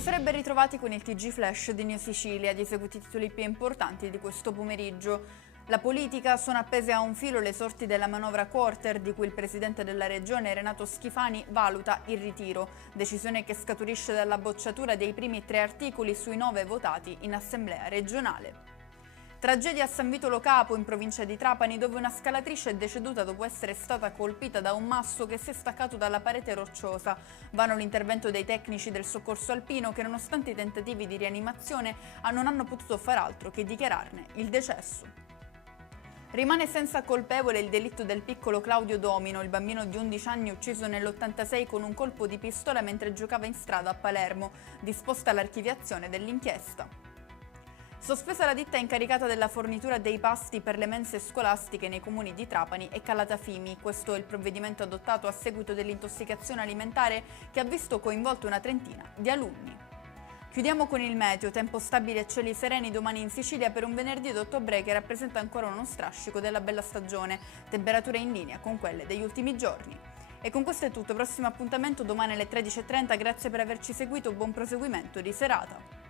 Buonasera e ben ritrovati con il TG Flash di New Sicilia, di seguiti i titoli più importanti di questo pomeriggio. La politica, sono appese a un filo le sorti della manovra quarter di cui il presidente della regione Renato Schifani valuta il ritiro, decisione che scaturisce dalla bocciatura dei primi 3 articoli sui 9 votati in assemblea regionale. Tragedia a San Vito Lo Capo, in provincia di Trapani, dove una scalatrice è deceduta dopo essere stata colpita da un masso che si è staccato dalla parete rocciosa. Vano l'intervento dei tecnici del soccorso alpino che, nonostante i tentativi di rianimazione, non hanno potuto far altro che dichiararne il decesso. Rimane senza colpevole il delitto del piccolo Claudio Domino, il bambino di 11 anni ucciso nell'86 con un colpo di pistola mentre giocava in strada a Palermo, disposta l'archiviazione dell'inchiesta. Sospesa la ditta incaricata della fornitura dei pasti per le mense scolastiche nei comuni di Trapani e Calatafimi. Questo è il provvedimento adottato a seguito dell'intossicazione alimentare che ha visto coinvolto una trentina di alunni. Chiudiamo con il meteo, tempo stabile e cieli sereni domani in Sicilia per un venerdì d'ottobre che rappresenta ancora uno strascico della bella stagione, temperature in linea con quelle degli ultimi giorni. E con questo è tutto, prossimo appuntamento domani alle 13:30, grazie per averci seguito, buon proseguimento di serata.